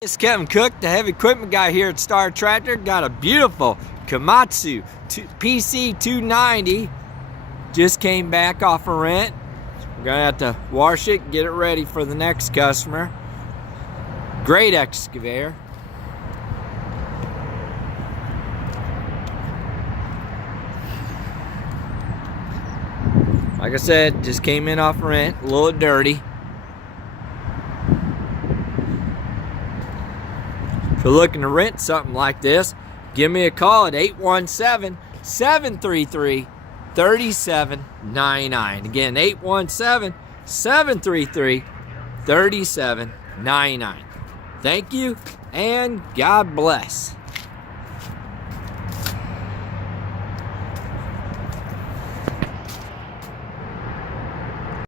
It's Kevin Cook, the heavy equipment guy here at Star Tractor. Got a beautiful Komatsu PC 290. Just came back off a rent. We're gonna have to wash it, get it ready for the next customer. Great excavator. Like I said, just came in off rent, a little dirty. If you're looking to rent something like this, give me a call at 817-733-3799. Again, 817-733-3799. Thank you, and God bless.